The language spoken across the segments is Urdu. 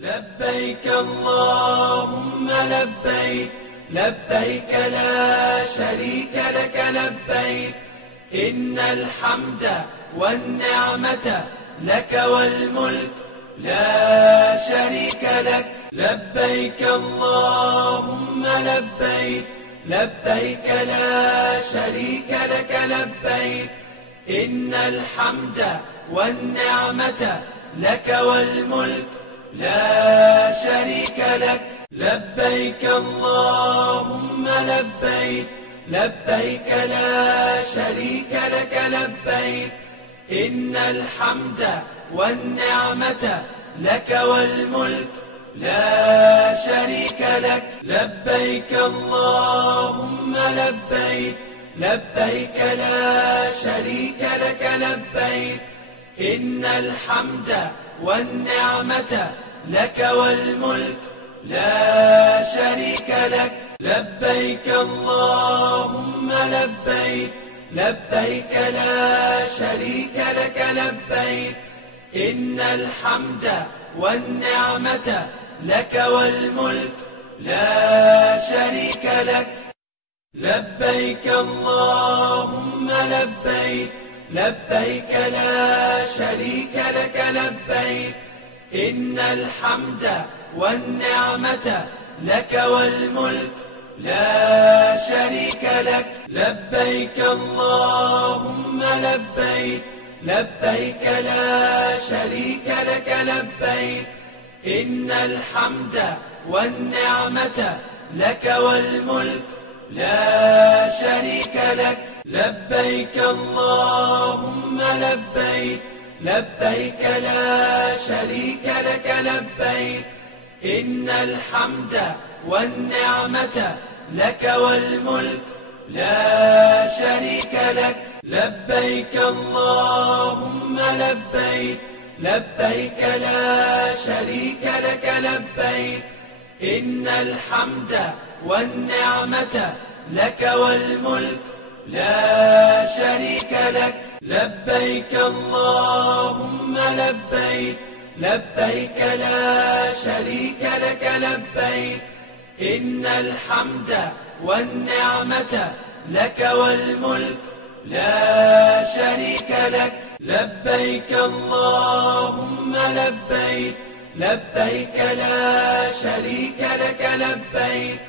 لبيك اللهم لبيك لبيك لا شريك لك لبيك إن الحمد والنعمة لك والملك لا شريك لك لبيك اللهم لبيك لبيك لا شريك لك لبيك إن الحمد والنعمة لك والملك لا شريك لك لبيك اللهم لبيك لبيك لا شريك لك لبيك إن الحمد والنعمة لك والملك لا شريك لك لبيك اللهم لبيك لبيك لا شريك لك لبيك إن الحمد والنعمة لك والملك لا شريك لك لبيك اللهم لبيك لبيك لا شريك لك لبيك إن الحمد والنعمة لك والملك لا شريك لك لبيك اللهم لبيك لبيك لا شريك لك لبيك إن الحمد والنعمة لك والملك لا شريك لك لبيك اللهم لبيك لبيك لا شريك لك لبيك إن الحمد والنعمة لك والملك لا شريك لك لبيك اللهم لبيك لبيك لا شريك لك لبيك إن الحمد والنعمة لك والملك لا شريك لك لبيك اللهم لبيك لبيك لا شريك لك لبيك إن الحمد والنعمة لك والملك لا شريك لك لبيك اللهم لبيك لبيك لا شريك لك لبيك إن الحمد والنعمة لك والملك لا شريك لك لبيك اللهم لبيك لبيك لا شريك لك لبيك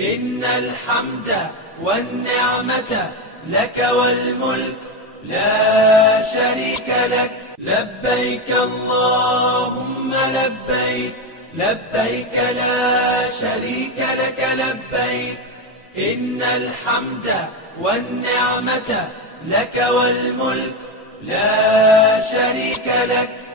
إن الحمد والنعمة لك والملك لا شريك لك لبيك اللهم لبيك لبيك لا شريك لك لبيك إن الحمد والنعمة لك والملك لا شريك لك